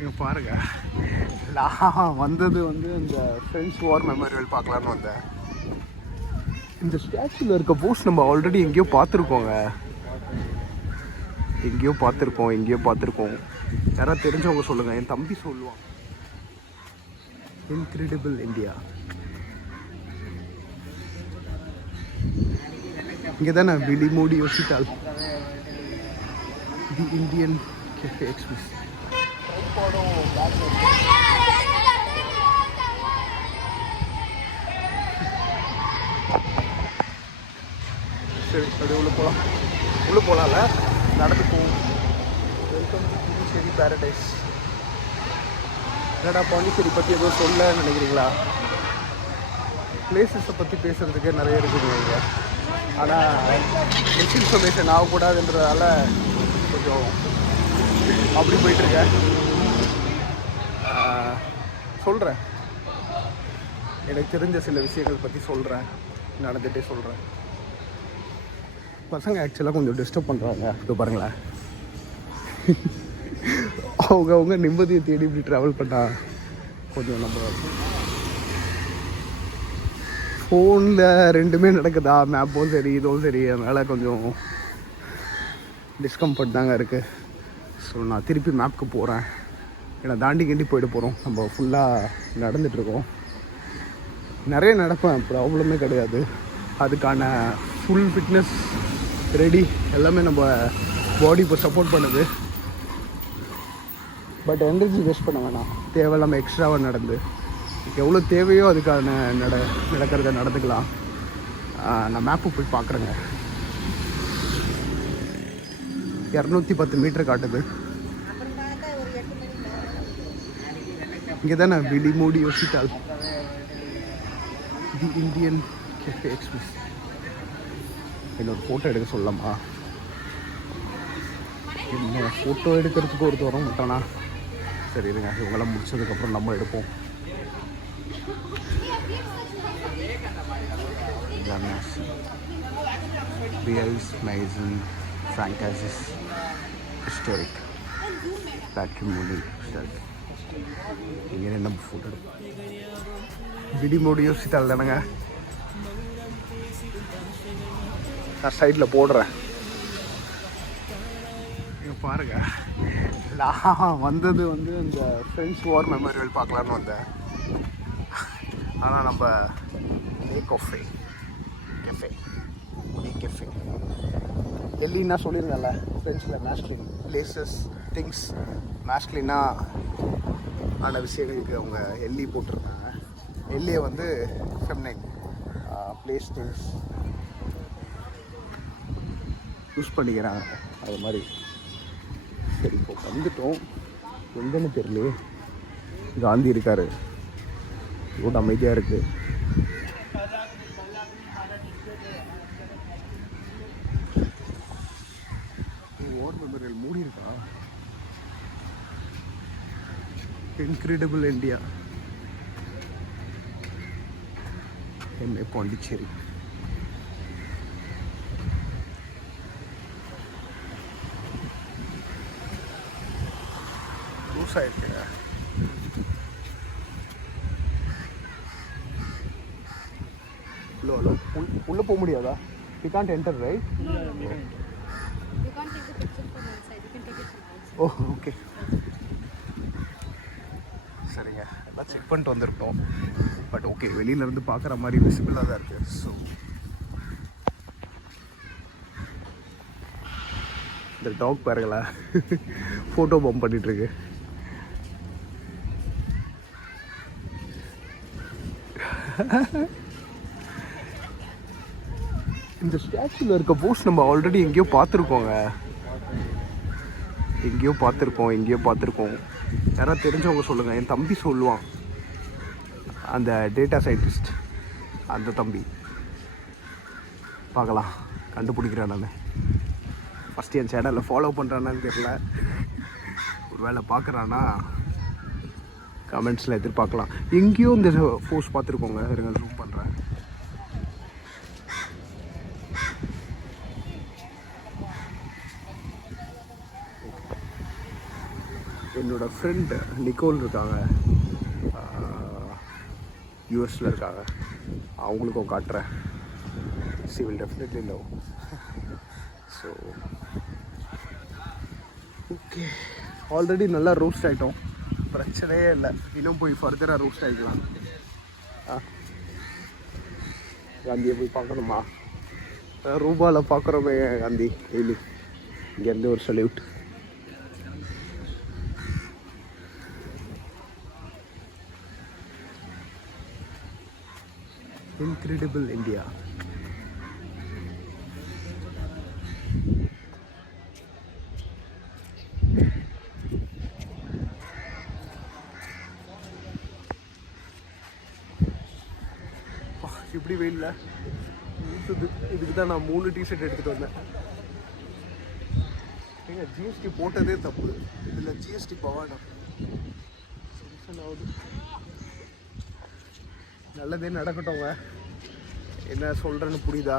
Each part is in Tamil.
இங்கே பாருங்க, நான் வந்தது வந்து இந்த ஃப்ரெண்ட்ஸ் வார் மெமோரியல் பார்க்கலான்னு வந்தேன். இந்த ஸ்டாச்சுவில் இருக்க போஸ்ட் நம்ம ஆல்ரெடி எங்கேயோ பார்த்துருக்கோங்க. எங்கேயோ பார்த்துருக்கோம். யாராவது தெரிஞ்சவங்க சொல்லுங்கள். என் தம்பி சொல்லுவான். Incredible India. இங்கே தானே விழிமூடி யோசித்தால் தி இந்தியன் கெஃபே எக்ஸ்பிரஸ். சரி, அப்படி உள்ளே போகலாம்ல, நடந்து போவோம். Welcome to Pondicherry paradise. என்னடா பாண்டிச்சேரி பற்றி எதுவும் சொல்ல நினைக்கிறீங்களா? பிளேசஸை பற்றி பேசுகிறதுக்கு நிறைய இருக்குது இங்கே. ஆனால் மிஸ்இன்ஃபர்மேஷன் ஆகக்கூடாதுன்றதால கொஞ்சம் அப்படி போயிட்டுருக்கேன். சொல்கிறேன், எனக்கு தெரிஞ்ச சில விஷயங்கள் பற்றி சொல்கிறேன், நடந்துகிட்டே சொல்கிறேன். பசங்க ஆக்சுவலாக கொஞ்சம் டிஸ்டர்ப் பண்ணுறாங்க. இப்போ பாருங்களேன், அவங்க நிம்மதியை தேடி இப்படி ட்ராவல் பண்ணால் கொஞ்சம் நம்ம ஃபோனில் ரெண்டுமே நடக்குதா, மேப்பும் சரி இதுவும் சரி, அதனால் கொஞ்சம் டிஸ்கம்ஃபர்ட் தாங்க இருக்குது. ஸோ நான் திருப்பி மேப்க்கு போகிறேன். ஏன்னா தாண்டி போயிட்டு போகிறோம். நம்ம ஃபுல்லாக நடந்துகிட்ருக்கோம். நிறைய நடப்பேன், ப்ராப்ளமே கிடையாது. அதுக்கான ஃபுல் ஃபிட்னஸ் ரெடி, எல்லாமே நம்ம பாடி இப்போ சப்போர்ட் பண்ணுது. பட் எனர்ஜி வேஸ்ட் பண்ண வேணாம். தேவையில்லாமல் எக்ஸ்ட்ராவாக நடந்து எவ்வளோ தேவையோ அதுக்கான நடக்கிறத நடந்துக்கலாம். நான் மேப்பு போய் பார்க்குறேங்க. 210 மீட்டர் காட்டுது. இங்கே தானே விழிமூடி யோசித்தால் தி இந்தியன் கெஃபே எக்ஸ்பிரஸ். என்னோட ஃபோட்டோ எடுக்க சொல்லலாமா? என்ன ஃபோட்டோ எடுக்கிறதுக்கு ஒரு தூரம் விட்டானா? சரி இருங்க, இவங்களாம் முடிச்சதுக்கப்புறம் நம்ம எடுப்போம். Reals Maison Francaise Historic Patrimony Historic. இங்கே என்ன ஃபோட்டோ எடுப்போம்? விழிமூடி யோசித்தால் தானேங்க. நான் சைடில் போடுறேன். இங்கே பாருங்க, நான் வந்தது வந்து இந்த ஃப்ரெண்ட்ஸ் வார் மெமோரியல் பார்க்கலான்னு வந்தேன். ஆனால் நம்ம கெஃபே எல்லின்னா சொல்லியிருந்தேன்ல, ஃப்ரெண்ட்ஸில் மேஸ்க்லின் பிளேசஸ் திங்ஸ், மேஸ்க்லினாக ஆன விஷயங்களுக்கு அவங்க எல்லி போட்டிருந்தாங்க. எல்லியை வந்து ஃபெமினைன் பிளேஸ் திங்ஸ் யூஸ் பண்ணிக்கிறாங்க. அது மாதிரி. சரி, இப்போ வந்துட்டோம். எங்கன்னு தெரியலையே. காந்தி இருக்கார், ரோடு அமைதியாக இருக்குது. வார் மெமோரியல் மூடி இருக்கா? Incredible India MA Pondicherry. லூஸாக இருக்குங்க. உள்ளே போக முடியாதா? You can't enter right? You can't take the picture from inside. You can take it from outside. Oh okay, சரிங்க. எல்லாம் செக் பண்ணிட்டு வந்திருக்கோம். பட் ஓகே, வெளியிலேருந்து பார்க்குற மாதிரி விசிபிளாக தான் இருக்குது. ஸோ இந்த டாக் பாருங்களா, ஃபோட்டோ பம்ப் பண்ணிகிட்ருக்கு. இந்த ஸ்டாச்சுவில் இருக்க போஸ்ட் நம்ம ஆல்ரெடி எங்கேயோ பார்த்துருக்கோங்க. எங்கேயோ பார்த்துருக்கோம். யாராவது தெரிஞ்சவங்க சொல்லுங்கள். என் தம்பி சொல்லுவான், அந்த டேட்டா சயின்டிஸ்ட், அந்த தம்பி. பார்க்கலாம், கண்டுபிடிக்கிறேன் நான். ஃபஸ்ட்டு என் சேனலில் ஃபாலோ பண்ணுறானான்னு தெரியல. ஒரு வேளை பார்க்குறான்னா கமெண்ட்ஸில் எதிர்பார்க்கலாம். எங்கேயோ இந்த போஸ்ட் பார்த்துருக்கோங்க. இருங்க, ஜூம் பண்ணுறேன். என்னோடய ஃப்ரெண்ட் நிக்கோல் இருக்காங்க, யூஎஸில் இருக்காங்க, அவங்களுக்கும் காட்டுறேன். She will definitely love. So okay, already நல்லா ரோஸ்ட் ஆகிட்டோம், பிரச்சனையே இல்லை. இன்னும் போய் ஃபர்தராக ரோஸ்ட் ஆகிக்கலாம். காந்தியை போய் பார்க்கணுமா? ரூபாவில் பார்க்குறோமே காந்தி டெய்லி. இங்கேருந்து ஒரு சல்யூட். Incredible India. இப்படி வெயில்ல இதுக்கு தான் நான் 3 டிஷர்ட் எடுத்துகிட்டு வந்தேன். ஏங்க ஜிஎஸ்டி போட்டதே தப்பு, இதில் ஜிஎஸ்டி பவாடம் ஆகுது. நல்லதே நடக்கட்டோங்க. என்ன சொல்கிறேன்னு புரியுதா?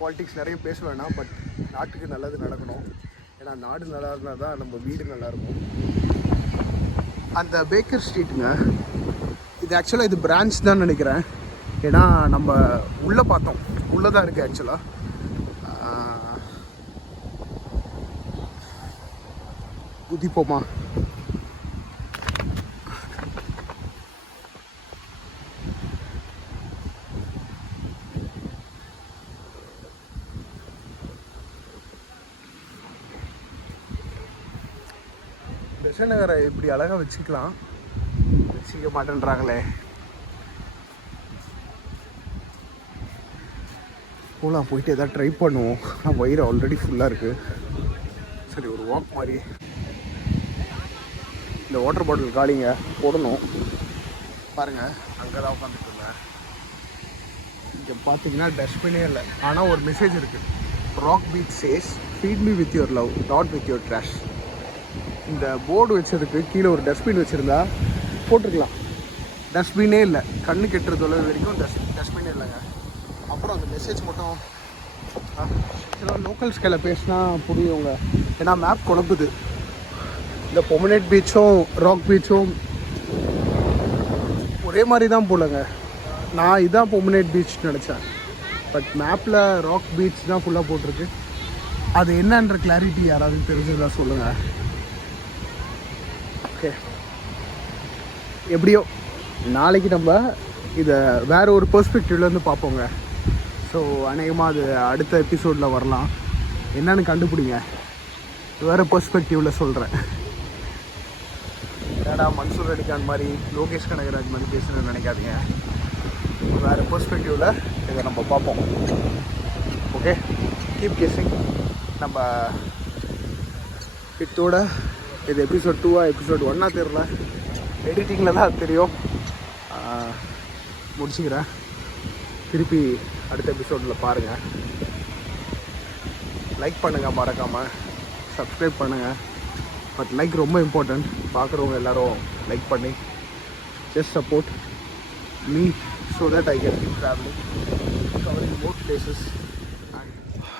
பாலிட்டிக்ஸ் நிறைய பேச வேணாம், பட் நாட்டுக்கு நல்லது நடக்கணும். ஏன்னா நாடு நல்லா இருந்தால் தான் நம்ம வீடு நல்லாயிருக்கும். அந்த பேக்கர் ஸ்ட்ரீட்டுங்க, இது ஆக்சுவலாக இது பிரான்ச் தான் நினைக்கிறேன். ஏன்னா நம்ம உள்ளே பார்த்தோம், உள்ளே தான் இருக்குது ஆக்சுவலாக. குதிப்போமா? பெசன்ட் நகரை இப்படி அழகாக வச்சுக்கலாம், வச்சுக்க மாட்டேன்றாங்களே. போகலாம், போயிட்டு எதாவது ட்ரை பண்ணுவோம். வயிறு ஆல்ரெடி ஃபுல்லாக இருக்குது. சரி, ஒரு வாக் மாதிரி. இந்த வாட்டர் பாட்டில் காலிங்க போடணும். பாருங்கள், அங்கே தான் உட்காந்துட்டு இருந்தேன். இங்கே பார்த்தீங்கன்னா டஸ்ட்பினே இல்லை, ஆனால் ஒரு மெசேஜ் இருக்குது. Rock beach says feed me with your love, not with your trash. இந்த போர்டு வச்சதுக்கு கீழே ஒரு டஸ்ட்பின் வச்சுருந்தா போட்டிருக்கலாம். டஸ்ட்பினே இல்லை, கண்ணு கெட்டுற தொலைவு வரைக்கும் டஸ்ட்பினே இல்லைங்க. அப்புறம் அந்த மெசேஜ் மட்டும் லோக்கல் ஸ்கேலில் பேசினா புரியுங்க. ஏன்னா மேப் குழப்புது. இந்த பொமனேட் பீச்சும் ராக் பீச்சும் ஒரே மாதிரி தான் போலங்க. நான் இதான் பொமனேட் பீச் நினச்சேன், பட் மேப்பில் ராக் பீச் தான் ஃபுல்லாக போட்டிருக்கு. அது என்னன்ற கிளாரிட்டி யாராவது தெரிஞ்சதா சொல்லுங்கள். ஓகே, எப்படியோ நாளைக்கு நம்ம இதை வேறு ஒரு பெர்ஸ்பெக்டிவ்லேருந்து பார்ப்போங்க. ஸோ அநேகமாக அது அடுத்த எபிசோடில் வரலாம். என்னன்னு கண்டுபிடிங்க, வேறு பெர்ஸ்பெக்டிவில் சொல்கிறேன். ஏன்னா மன்சூர் அலிகான் மாதிரி, லோகேஷ் கனகராஜ் மாதிரி பேசுகிறேன்னு நினைக்காதீங்க. வேறு பெர்ஸ்பெக்டிவில் இதை நம்ம பார்ப்போம். ஓகே, கீப் கேசிங். நம்ம இதோட இது எபிசோட் 2 எபிசோட் 1 தெரில, எடிட்டிங்கில் தான் தெரியும். முடிச்சுக்கிறேன். திருப்பி அடுத்த எபிசோடில் பாருங்கள். லைக் பண்ணுங்கள், மறக்காமல் சப்ஸ்கிரைப் பண்ணுங்கள். பட் லைக் ரொம்ப இம்பார்ட்டண்ட். பார்க்குறவங்க எல்லோரும் லைக் பண்ணி just support me so that I can keep travelling, covering more places.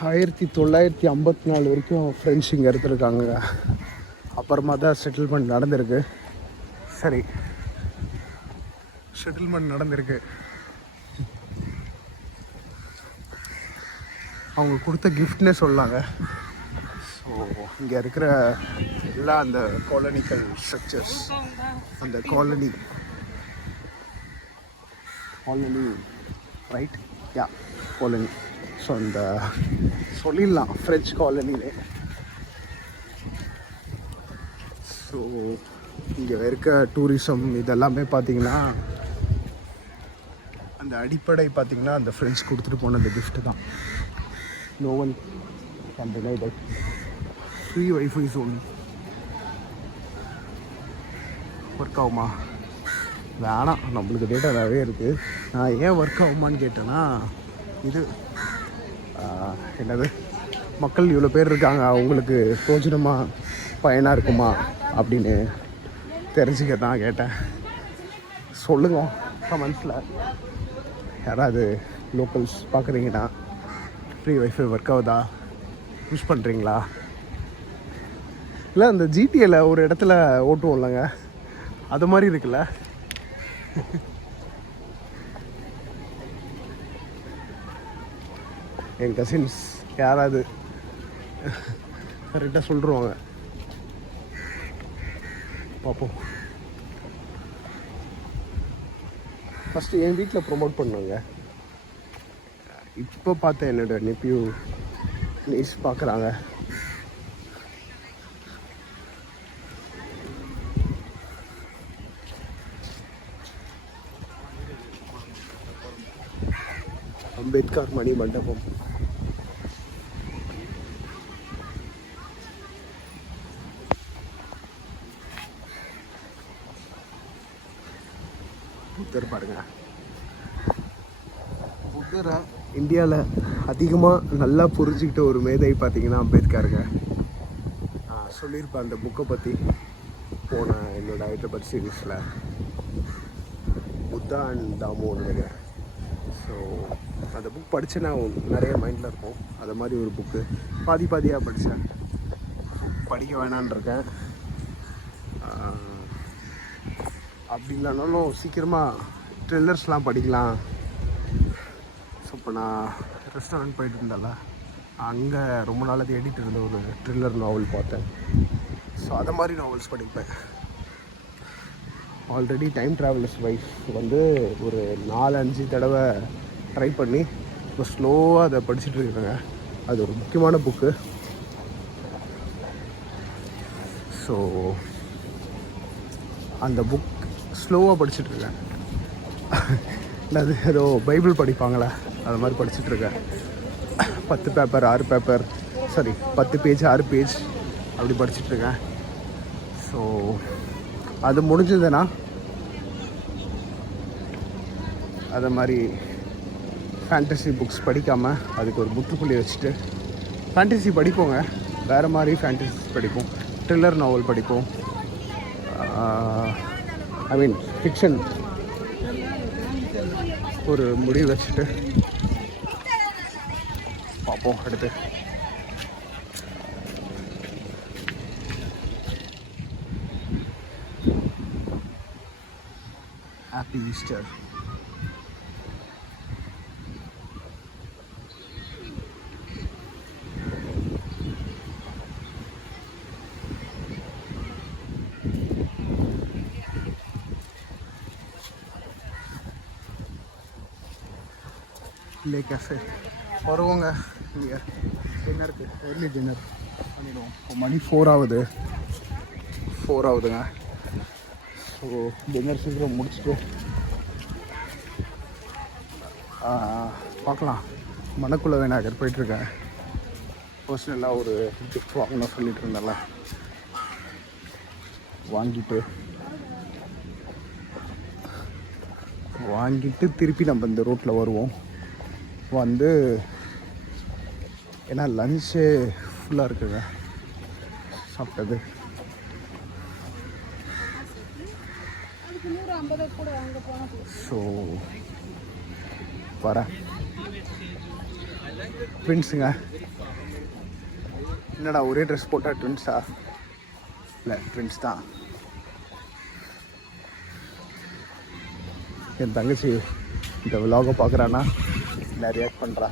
1954 வரைக்கும் ஃப்ரெண்ட்ஸ் இங்கே எடுத்துருக்காங்க. அப்புறமா தான் செட்டில்மெண்ட் நடந்திருக்கு. சரி, செட்டில்மெண்ட் நடந்திருக்கு. அவங்க கொடுத்த கிஃப்ட்னே சொல்லாங்க. ஸோ இங்கே இருக்கிற எல்லா அந்த காலனிக்கல் ஸ்ட்ரக்சர்ஸ், அந்த காலனி ரைட், யா காலனி. ஸோ அந்த சொல்லிடலாம் ஃப்ரெஞ்ச் காலனிலே. ஸோ இங்கே இருக்க டூரிசம் இதெல்லாமே பார்த்திங்கன்னா அந்த அடிப்படை பார்த்திங்கன்னா அந்த ஃப்ரெண்ட்ஸ் கொடுத்துட்டு போன அந்த கிஃப்ட்டு தான். No one can deny that. Free Wi-Fi zone. Work ஆகுமா? வேணாம், நம்மளுக்கு டேட்டா நிறைய இருக்குது. நான் ஏன் ஒர்க் ஆகுமான்னு கேட்டேன்னா, இது என்னது, மக்கள் இவ்வளோ பேர் இருக்காங்க, அவங்களுக்கு பிரோஜனமாக பயனாக இருக்குமா அப்படின்னு தெரிஞ்சுக்க தான் கேட்டேன். சொல்லுங்கள் கமெண்ட்ஸில், யாராவது லோக்கல்ஸ் பார்க்குறீங்கன்னா ஃப்ரீ வைஃபை ஒர்க் ஆகுதா, யூஸ் பண்ணுறீங்களா? இல்லை அந்த ஜிடிஏல ஒரு இடத்துல ஓட்டுவோம்லங்க, அது மாதிரி இருக்குல்ல. என் கசின்ஸ் யாராவது கரெக்டாக சொல்லிடுவாங்க. பார்ப்போம். ஃபஸ்ட்டு என் வீட்டில் ப்ரொமோட் பண்ணுவாங்க. இப்போ பார்த்தேன் என்னோட நெப்பியூ நீஸ் பார்க்குறாங்க. அம்பேத்கர் மணி மண்டபம். புத்தர் பாருங்க. புத்தரை இந்தியாவில் அதிகமாக நல்லா புரிஞ்சுக்கிட்ட ஒரு மேதை பார்த்தீங்கன்னா அம்பேத்கருங்க. நான் சொல்லியிருப்பேன் அந்த புக்கை பற்றி போன என்னோட ஹைதராபாத் சீரீஸில், புத்தா அண்ட் தாமோன்னு நினைக்கிறேன். ஸோ அந்த புக் படித்தேன்னா நிறைய மைண்டில் இருக்கும். அது மாதிரி ஒரு புக்கு பாதியாக படித்தேன். படிக்க வேணான்னு இருக்கேன். அப்படி இல்லைனாலும் சீக்கிரமாக த்ரில்லர்ஸ்லாம் படிக்கலாம். ஸோ இப்போ நான் ரெஸ்டாரண்ட் போயிட்டு இருந்தால அங்கே ரொம்ப நாள் தேடிட்டு இருந்த ஒரு த்ரில்லர் நாவல் பார்த்தேன். ஸோ அதை மாதிரி நாவல்ஸ் படிப்பேன். ஆல்ரெடி டைம் ட்ராவலர்ஸ் வைஃப் வந்து ஒரு 4-5 தடவை ட்ரை பண்ணி இப்போ ஸ்லோவாக அதை படிச்சுட்டு இருக்கிறேங்க. அது ஒரு முக்கியமான புக்கு. ஸோ அந்த புக் ஸ்லோவாக படிச்சுட்ருக்கேன். அது ஏதோ பைபிள் படிப்பாங்களே அது மாதிரி படிச்சுட்ருக்கேன். 10 paper 6 paper, sorry 10 page 6 page அப்படி படிச்சுட்ருக்கேன். ஸோ அது முடிஞ்சதுன்னா அதை மாதிரி ஃபேண்டசி புக்ஸ் படிக்காமல் அதுக்கு ஒரு முற்றுப்புள்ளி வச்சுட்டு ஃபேண்டசி படிப்போங்க. வேறு மாதிரி ஃபேண்டசி படிப்போம், த்ரில்லர் நாவல் படிப்போம், ஐ மீன் ஃபிக்ஷன் ஒரு முடிவு வச்சுட்டு பார்ப்போம் அடுத்து. Happy Easter. லே கேஃபே வருவோங்க. இங்கே டின்னருக்கு ஏர்லி டின்னர் பண்ணிவிடுவோம். இப்போ மணி 4 ஆகுதுங்க. ஸோ டின்னர் சீக்கிரம் முடிச்சுட்டு பார்க்கலாம். மணக்குள்ள விநாயகர் போயிட்டுருக்கேன். பர்சனலாக ஒரு கிஃப்ட் வாங்கணும் சொல்லிட்டு இருந்தால வாங்கிட்டு திருப்பி நம்ம இந்த ரோட்டில் வருவோம். வந்து ஏன்னா லஞ்சு ஃபுல்லாக இருக்குங்க சாப்பிட்டது. ஸோ வரேன். ட்வின்ஸுங்க. என்னடா ஒரே ட்ரெஸ் போட்டால் ட்வின்ஸா? இல்லை ட்வின்ஸ் தான். என் தங்கச்சி இந்த விலாகை பார்க்குறான்னா நான் ரியாக்ட் பண்ணுறா.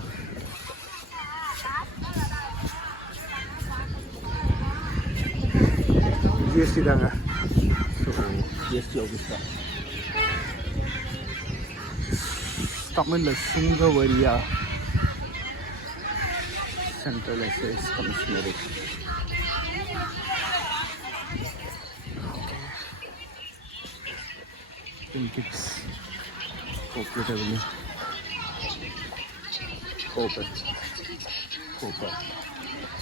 ஜிஎஸ்டி தாங்க. ஸோ ஜிஎஸ்டி ஆஃபீஸ் தான். தமிழில் சுங்க வரியா சென்ட்ரல் எக்ஸைஸ் கமிஷனரேட். கிட்ஸ் கோஆப்ரேட்டிவ்லி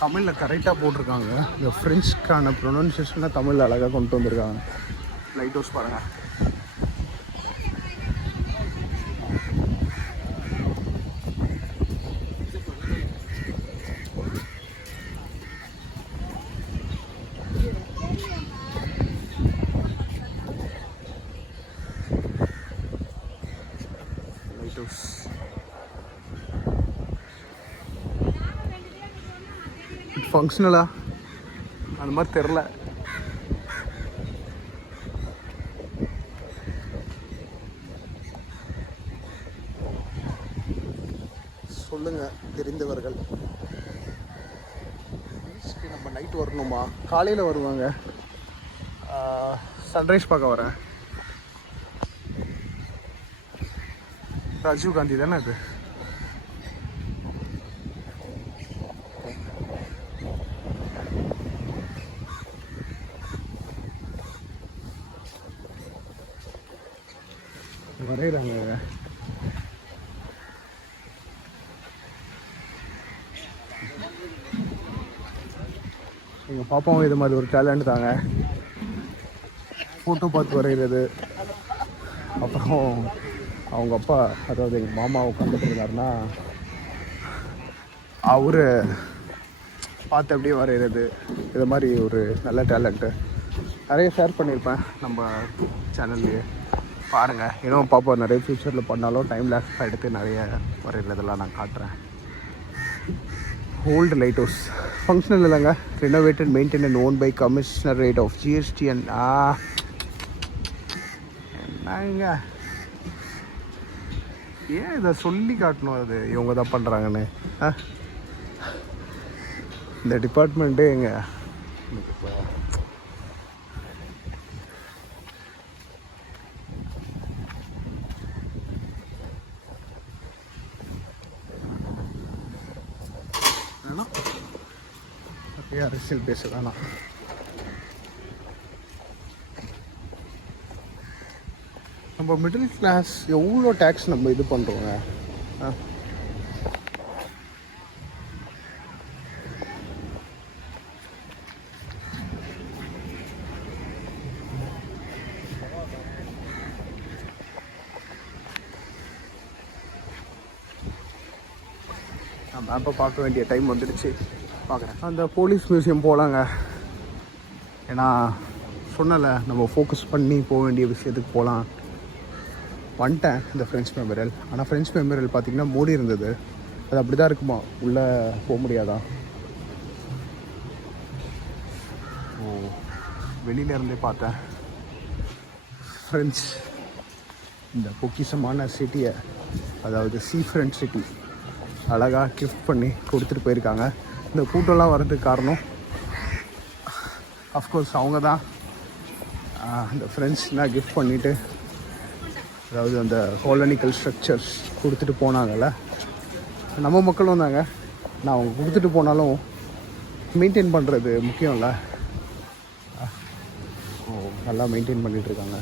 தமிழில் கரெக்டாக போட்டிருக்காங்க. இந்த ஃப்ரெஞ்சுக்கான ப்ரொனன்சியேஷனை தமிழில் அழகாக கொண்டு வந்திருக்காங்க. லைட் ஹவுஸ் பாருங்கள். லைட் ஹவுஸ் ஃபங்க்ஷனலா அந்த மாதிரி தெரில. சொல்லுங்கள் தெரிந்தவர்கள். நம்ம நைட் வரணுமா? காலையில் வருவாங்க. சன்ரைஸ் பார்க்க வரேன். ராஜீவ் காந்தி தானே அது? வரைகிறாங்க. எங்கள் பாப்பாவும் இது மாதிரி ஒரு டேலண்ட் தாங்க. ஃபோட்டோ பார்த்து வரைகிறது. அப்புறம் அவங்க அப்பா, அதாவது எங்கள் மாமா உட்காந்துட்டு இருந்தாருன்னா அவரு பார்த்து அப்படியே வரைகிறது. இது மாதிரி ஒரு நல்ல டேலண்ட்டு நிறைய ஷேர் பண்ணியிருப்பேன் நம்ம சேனல்லையே பாருங்கள். இன்னும் பாப்பா நிறைய ஃப்யூச்சரில் பண்ணாலும் டைம் லேப்ஸ் எடுத்து நிறைய வரைகிறதெல்லாம் நான் காட்டுறேன். ஓல்டு லைட் ஹவுஸ் ஃபங்க்ஷனல் இல்லைங்க, renovated maintain and own by commissionerate of GST and என்னங்க ஏன் இதை சொல்லி காட்டணும்? அது இவங்க தான் பண்ணுறாங்கன்னு. இந்த டிபார்ட்மெண்ட்டே எங்க அப்படியே அரசியல் பேச வேணாம். நம்ம மிடில் கிளாஸ் எவ்வளோ டேக்ஸ் நம்ம இது பண்ணுறோங்க. நம்ம மேப்பை பார்க்க வேண்டிய டைம் வந்துடுச்சு. பார்க்குறேன். அந்த போலீஸ் மியூசியம் போகலாங்க. ஏன்னா சொன்னல நம்ம ஃபோக்கஸ் பண்ணி போக வேண்டிய விஷயத்துக்கு போகலாம். வந்துட்டேன் இந்த ஃப்ரெண்ட்ஸ் மெமோரியல். ஆனால் ஃப்ரெண்ட்ஸ் மெமோரியல் பார்த்திங்கன்னா மூடி இருந்தது. அது அப்படி தான் இருக்குமா, உள்ளே போக முடியாதா? ஓ, வெளியிலேருந்தே பார்த்தேன். ஃப்ரெண்ட்ஸ் இந்த பொக்கிஷமான சிட்டியை, அதாவது சீ ஃப்ரெண்ட் சிட்டி அழகாக கிஃப்ட் பண்ணி கொடுத்துட்டு போயிருக்காங்க. இந்த கூட்டம்லாம் வர்றதுக்கு காரணம் அஃப்கோர்ஸ் அவங்க தான். அந்த ஃப்ரெண்ட்ஸ்னால் கிஃப்ட் பண்ணிவிட்டு, அதாவது அந்த காலனிக்கல் ஸ்ட்ரக்சர்ஸ் கொடுத்துட்டு போனாங்கல்ல, நம்ம மக்களும் வந்தாங்க. நான் அவங்க கொடுத்துட்டு போனாலும் மெயின்டைன் பண்ணுறது முக்கியம் இல்லை. நல்லா மெயின்டைன் பண்ணிகிட்ருக்காங்க.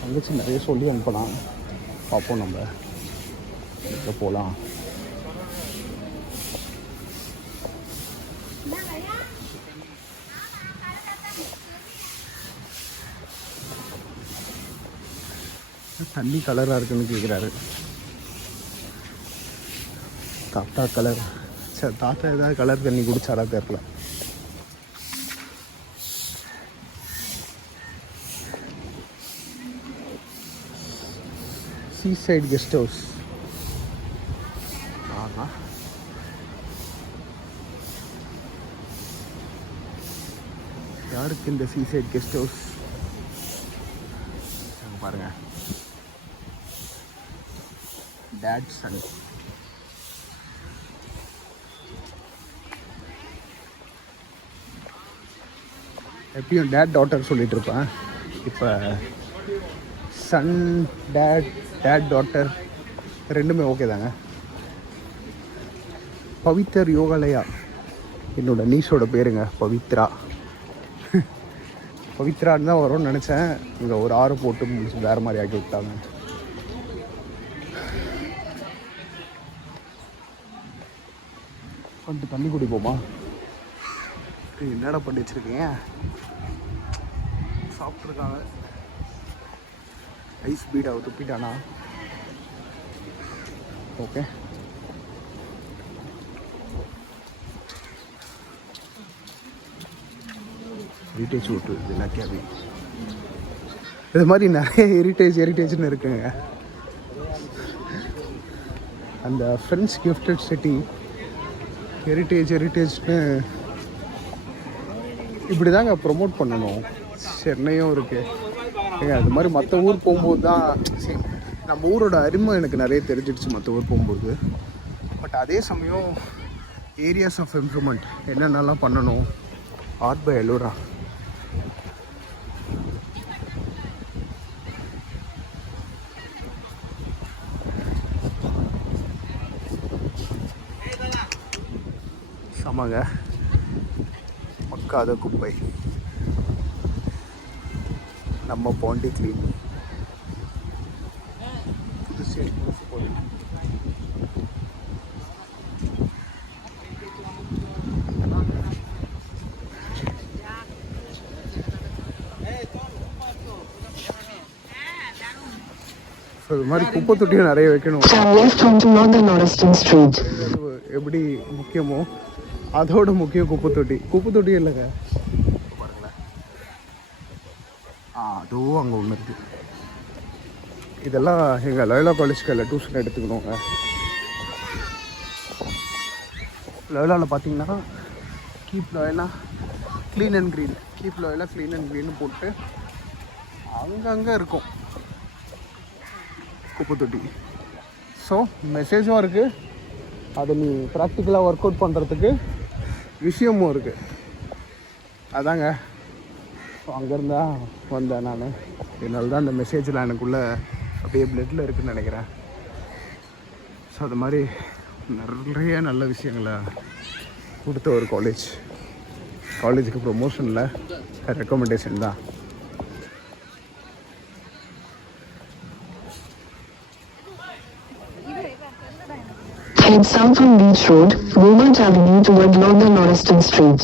தங்கச்சி நிறைய சொல்லி அனுப்பலாம். பார்ப்போம் நம்ம எங்கே போகலாம். தண்ணி கலராக இருக்குன்னு கேட்குறாரு. தாத்தா கலர், சரி தாத்தா ஏதாவது கலர் தண்ணி குடிச்சாரா தெரியல. Seaside guest house. யாருக்கு இந்த சீசைட் கெஸ்ட் ஹவுஸ்? பாருங்க, டேட் சன். எப்பயும் டேட் டாட்டர் சொல்லிட்டு இருப்பேன். இப்போ சன் டேட், டேட் டாட்டர் ரெண்டுமே ஓகே தாங்க. பவித்தர் யோகாலயா என்னோட நீஷோட பேருங்க, பவித்ரா. பவித்ரான்னு தான் வரும்னு நினச்சேன். இங்கே ஒரு 6 போட்டு முடிச்சு வேறு மாதிரி ஆக்கி விட்டாங்க. வந்துட்டு தண்ணி குடிப்போமா? என்னடா பண்ணி வச்சுருக்கீங்க? சாப்பிட்ருக்காங்க. ஐஸ் பீடா துப்பிட்டானா? ஓகே, ஹெரிட்டேஜ் விட்டு எல்லாத்தையும் இது மாதிரி நிறைய ஹெரிட்டேஜ்னு இருக்குங்க. அந்த ஃப்ரெண்ட்ஸ் கிஃப்டட் சிட்டி ஹெரிட்டேஜ்னு இப்படி தாங்க ப்ரொமோட் பண்ணணும். சென்னையும் இருக்குது ஏங்க, அது மாதிரி மற்ற ஊர் போகும்போது தான் சரி நம்ம ஊரோட அருமை எனக்கு நிறைய தெரிஞ்சிடுச்சு மற்ற ஊர் போகும்போது. பட் அதே சமயம் ஏரியாஸ் ஆஃப் இம்ப்ரூவ்மெண்ட் என்னென்னலாம் பண்ணணும். ஆர்ட் பை எல்லோரா சமாங்க மக்காத குப்பை நம்ம பாண்டி க்ளீன் புதுச்சேரி போகுது. இது மாதிரி குப்பை தொட்டியும் நிறைய வைக்கணும். எப்படி முக்கியமோ அதோட முக்கியம் குப்பை தொட்டி. குப்பை தொட்டி இல்லைங்க பாருங்களேன். அதுவும் அங்கே ஒன்று இருக்குது. இதெல்லாம் எங்கள் லயோலா காலேஜ்க்கு டியூஷன் எடுத்துக்கணுங்க. லயோலாவில் பார்த்தீங்கன்னா keep Loyola clean and green, keep Loyola clean and green போட்டு அங்கங்கே இருக்கும் குப்பை தொட்டி. ஸோ மெசேஜும் இருக்குது, அதை நீ ப்ராக்டிக்கலாக ஒர்க் அவுட் பண்ணுறதுக்கு விஷயமும் இருக்குது. அதாங்க ஸோ அங்கேருந்தா வந்தேன் நான். இதனால தான் அந்த மெசேஜில் எனக்குள்ளே அப்படியே பிளட்டில் இருக்குதுன்னு நினைக்கிறேன். ஸோ அது மாதிரி நிறைய நல்ல விஷயங்களை கொடுத்த ஒரு காலேஜுக்கு ப்ரொமோஷனில் ரெக்கமெண்டேஷன் தான். Head south on Beach Road, Beaumont Avenue toward London Lauriston Street.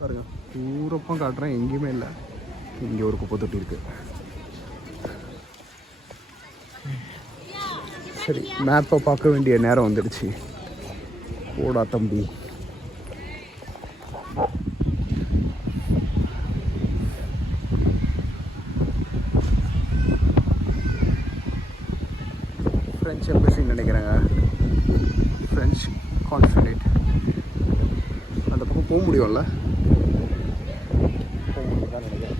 பாருங்க, தூரப்பம் காட்டுறேன், எங்கேயுமே இல்லை. இங்கே ஒரு குப்பை தொட்டி இருக்கு. சரி, மேப்பை பார்க்க வேண்டிய நேரம் வந்துடுச்சு. போடா தம்பி. ஃப்ரெஞ்ச் எம்பசின்னு நினைக்கிறேங்க. French consulate. அந்த பக்கம் போக முடியும்ல? போக முடியும் தான் நினைக்கிறேன்.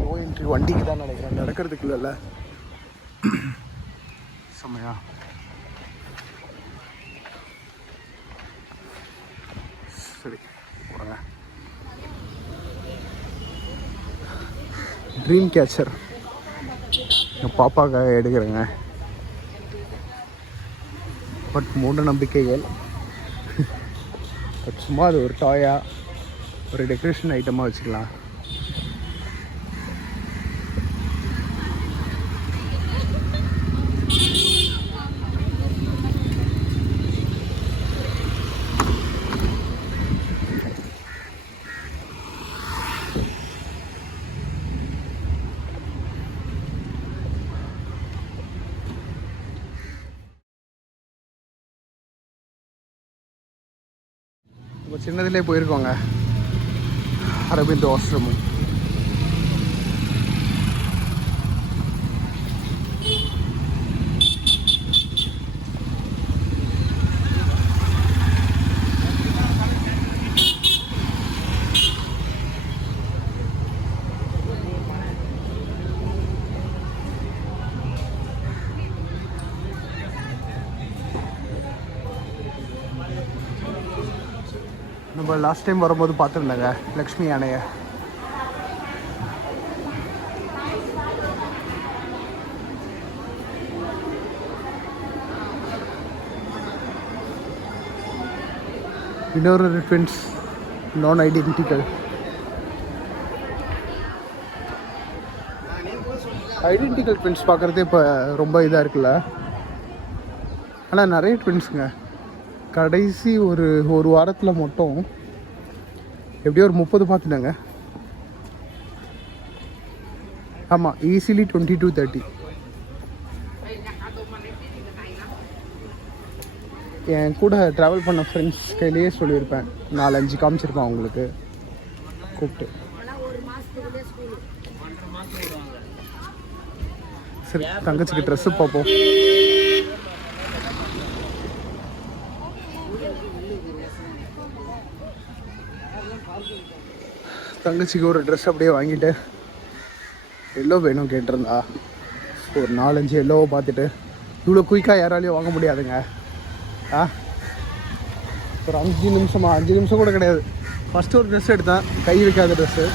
நோ என்ட்ரி வண்டிக்கு தான் நினைக்கிறேன், நடக்கிறதுக்கு இல்லைல்ல. செம்மையா. சரி போகிறேங்க. ட்ரீம் கேச்சர் என் பாப்பாக்காக எடுக்கிறேங்க. பட் மூட நம்பிக்கைகள். பட் சும்மா அது ஒரு டாயாக, ஒரு டெக்கரேஷன் ஐட்டமாக வச்சுக்கலாம். இப்போ சின்னதிலே போயிருக்கோங்க அரவிந்த் ஆசிரமம். நம்ம லாஸ்ட் டைம் வரும்போது பார்த்துருந்தாங்க லக்ஷ்மி யானையை. இன்னொரு ட்வின்ஸ் நான் ஐடென்டிக்கல். ஐடென்டிக்கல் ட்வின்ஸ் பார்க்குறதே இப்போ ரொம்ப இதாக இருக்குல்ல. ஆனால் நிறைய ட்வின்ஸுங்க. கடைசி ஒரு வாரத்தில் மட்டும் எப்படியோ ஒரு 30 பார்த்துட்டாங்க. ஆமாம், ஈஸிலி 20 to 30. என் கூட ட்ராவல் பண்ண ஃப்ரெண்ட்ஸ் கையிலேயே சொல்லியிருப்பேன், 4-5 காமிச்சிருப்பேன் அவங்களுக்கு கூப்பிட்டு. சரி, தங்கச்சிக்கு ட்ரெஸ்ஸு பார்ப்போம். தங்கச்சிக்கு ஒரு ட்ரெஸ் அப்படியே வாங்கிட்டு எல்லோ வேணும் கேட்டிருந்தா. ஒரு 4-5 எல்லோவை பார்த்துட்டு இவ்வளோ குயிக்காக யாராலையும் வாங்க முடியாதுங்க. ஒரு 5 நிமிஷம் கூட கிடையாது. ஃபஸ்ட்டு ஒரு ட்ரெஸ் எடுத்தேன், கை வைக்காத ட்ரெஸ்ஸு,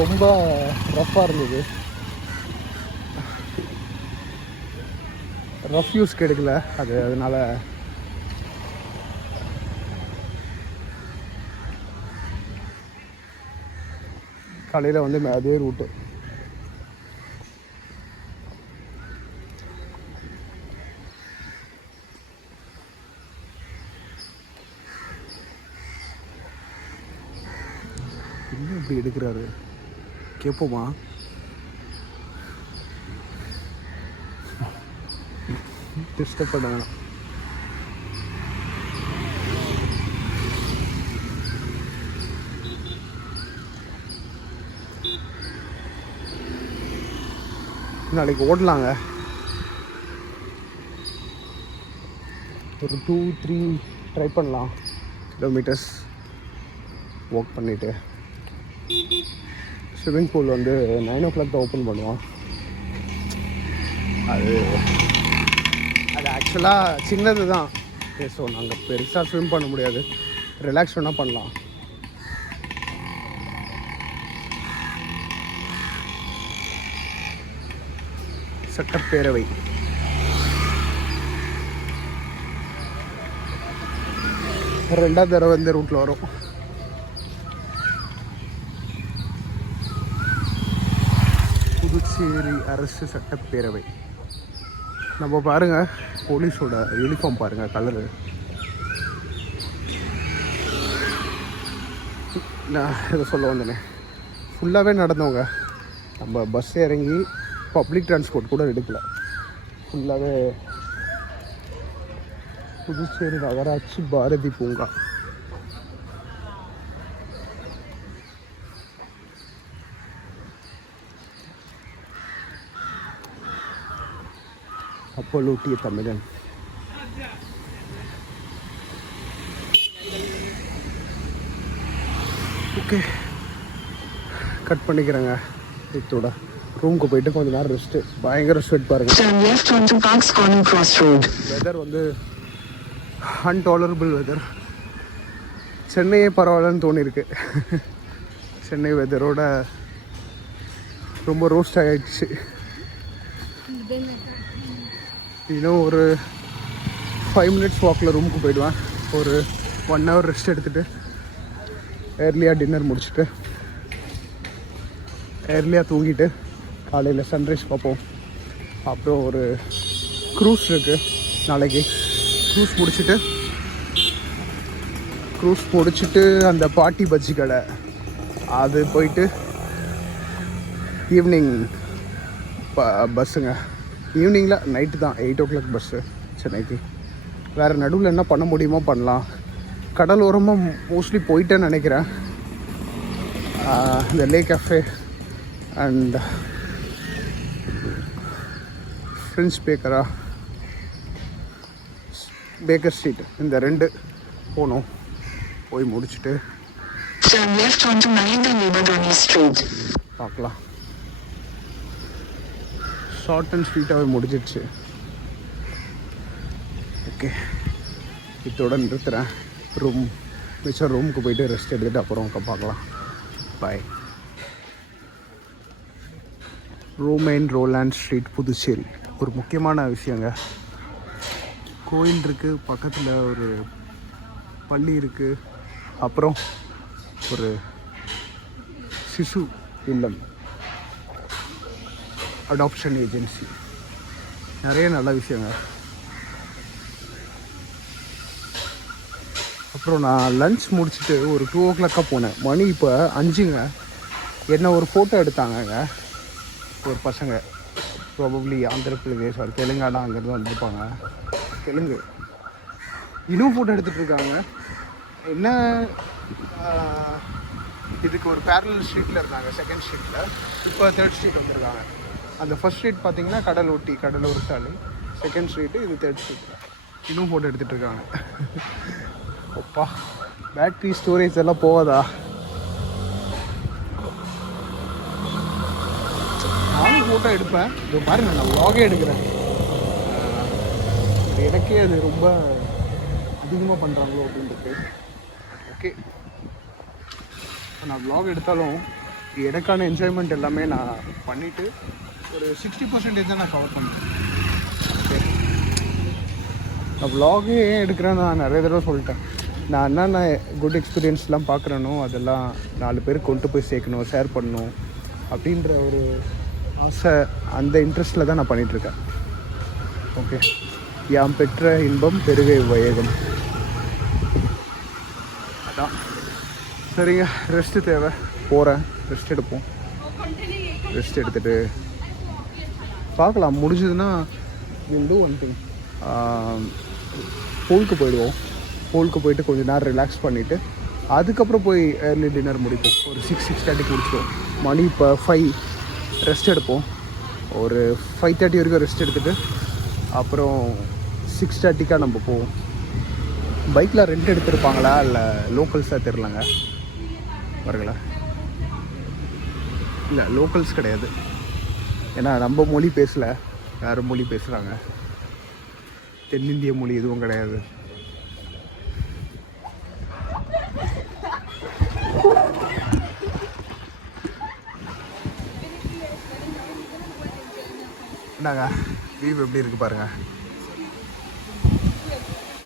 ரொம்ப ரஃப்பாக இருந்தது. ரஃப் யூஸ்க்கு எடுக்கல அதனால காலையில் வந்து அதே ரூட்டு. இன்னும் இப்படி எடுக்கிறாரு கேட்போமா? டிஸ்டர்ப் பண்ண வேணாம். நாளைக்கு ஓடலாங்க. ஒரு 2-3 ட்ரை பண்ணலாம் கிலோமீட்டர்ஸ் வாக் பண்ணிவிட்டு. ஸ்விம்மிங் பூல் வந்து 9 o'clock தான் ஓப்பன் பண்ணுவான். அது ஆக்சுவலாக சின்னது தான். ஸோ நாங்கள் பெருசாக ஸ்விம் பண்ண முடியாது, ரிலாக்ஸ் வேணால் பண்ணலாம். சட்டப்பேரவை ரெண்டாவது தடவை இந்த ரூட்டில் வரும். புதுச்சேரி அரசு சட்டப்பேரவை. நம்ம பாருங்கள், போலீஸோட யூனிஃபார்ம் பாருங்கள், கலரு. நான் இதை சொல்ல வந்தேனே, ஃபுல்லாகவே நடந்தவங்க. நம்ம பஸ் இறங்கி பப்ளிக் டிரான்ஸ்போர்ட் கூட எடுக்கல, ஃபுல்லாகவே புதுச்சேரி நகராட்சி பாரதி பூங்கா. அப்போலூட்டிய தமிழன். ஓகே, கட் பண்ணிக்கிறேங்க. இதோட ரூமுக்கு போயிட்டு கொஞ்சம் நேரம் ரெஸ்ட்டு. பயங்கர ஸ்வெட் பாருங்க. வெதர் வந்து அன்டாலரபிள் வெதர். சென்னையே பரவாயில்லன்னு தோணிருக்கு. சென்னை வெதரோட ரொம்ப ரோஸ்ட் ஆகிடுச்சு. இன்னும் ஒரு 5 minutes வாக்கில் ரூமுக்கு போயிடுவேன். ஒரு 1 hour ரெஸ்ட் எடுத்துகிட்டு ஏர்லியாக டின்னர் முடிச்சுட்டு ஏர்லியாக தூங்கிட்டு காலையில் சன்ரைஸ் பார்ப்போம். அப்புறம் ஒரு க்ரூஸ் இருக்குது நாளைக்கு. க்ரூஸ் முடிச்சுட்டு அந்த பாட்டி பஜ்ஜி கடை அது போயிட்டு ஈவினிங் பஸ்ஸுங்க. ஈவினிங்கில் நைட்டு தான் 8 o'clock பஸ்ஸு சென்னைக்கு. வேறு நடுவில் என்ன பண்ண முடியுமோ பண்ணலாம். கடலோரமாக மோஸ்ட்லி போயிட்டேன்னு நினைக்கிறேன். இந்த Le Cafe and French Baker Street, இந்த 2 போனோம். போய் முடிச்சுட்டு பார்க்கலாம். ஷார்ட் அண்ட் ஸ்வீட்டாகவே முடிஞ்சிடுச்சு. ஓகே, இதோட நிறுத்துகிறேன். ரூமுக்கு போயிட்டு ரெஸ்ட் எடுத்துகிட்டு அப்புறம் பார்க்கலாம். Bye. Romain Rolland Street, Puducherry. ஒரு முக்கியமான விஷயங்க, கோயில் இருக்குது, பக்கத்தில் ஒரு பள்ளி இருக்குது, அப்புறம் ஒரு சிசு இல்லம், அடாப்ஷன் ஏஜென்சி, நிறைய நல்ல விஷயங்க. அப்புறம் நான் லன்ச் முடிச்சுட்டு ஒரு 2 o'clock போனேன். மணி இப்போ 5ங்க. என்ன ஒரு ஃபோட்டோ எடுத்தாங்கங்க ஒரு பசங்க, ப்ராபப்ளி ஆந்திர பிரதேஷ் ஒரு தெலுங்கானா அங்கேருந்து வந்துருப்பாங்க. தெலுங்கு இன்னும் ஃபோட்டோ எடுத்துகிட்டு இருக்காங்க. என்ன இதுக்கு ஒரு பேரலல் ஸ்ட்ரீட்டில் இருந்தாங்க, செகண்ட் ஸ்ட்ரீட்டில். இப்போ 3rd ஸ்ட்ரீட் வந்துருக்காங்க. அந்த ஃபர்ஸ்ட் ஸ்ட்ரீட் பார்த்தீங்கன்னா கடலூர் சாலை, செகண்ட் ஸ்ட்ரீட்டு இது 3rd ஸ்ட்ரீட்டில். இன்னும் ஃபோட்டோ எடுத்துகிட்டு இருக்காங்க. அப்பா, பேட்ரி ஸ்டோரேஜ் எல்லாம் போகாதா? நானும் ஃபோட்டோ எடுப்பேன். இது பாருங்க நான் vlog-ஏ எடுக்கிறேன். எனக்கே அது ரொம்ப அதிகமாக பண்ணுறாங்களோ அப்படின்றது. ஓகே, நான் vlog எடுத்தாலும் எனக்கான என்ஜாய்மெண்ட் எல்லாமே நான் பண்ணிவிட்டு ஒரு 60% தான் நான் கவர் பண்ணுவேன். ஓகே, நான் vlog-ஏ ஏன் எடுக்கிறேன்னு நான் நிறைய தடவை சொல்லிட்டேன். நான் என்னென்ன குட் எக்ஸ்பீரியன்ஸ்லாம் பார்க்குறேனோ அதெல்லாம் 4 பேருக்கு கொண்டு போய் சேர்க்கணும், ஷேர் பண்ணணும் அப்படின்ற ஒரு ஆசை, அந்த இன்ட்ரெஸ்ட்டில் தான் நான் பண்ணிகிட்ருக்கேன். ஓகே, யாம் பெற்ற இன்பம் பெருகை வையகம். அதான் சரிங்க, ரெஸ்ட்டு தேவை, போகிறேன், ரெஸ்ட் எடுப்போம். ரெஸ்ட் எடுத்துகிட்டு பார்க்கலாம். முடிஞ்சதுன்னா வில் டூ ஒன் திங், பூலுக்கு போயிடுவோம். பூலுக்கு போயிட்டு கொஞ்சம் நேரம் ரிலாக்ஸ் பண்ணிவிட்டு அதுக்கப்புறம் போய் ஏர்லி டின்னர் முடிப்போம். ஒரு 6-6:30 முடிச்சிடுவோம். மணி இப்போ 5. ரெஸ்ட் எடுப்போம். ஒரு 5:30 வரைக்கும் ரெஸ்ட் எடுத்துகிட்டு அப்புறம் 6:30க்கா நம்ம போவோம். பைக்கில் ரெண்ட் எடுத்துருப்பாங்களா இல்லை லோக்கல்ஸாக தெரிலங்க. வரங்களா இல்லை, லோக்கல்ஸ் கிடையாது. ஏன்னா நம்ம மொழி பேசலை, வேறு மொழி பேசுகிறாங்க. தென்னிந்திய மொழி எதுவும் கிடையாது. என்னங்க வியூ எப்படி இருக்குது பாருங்கள்.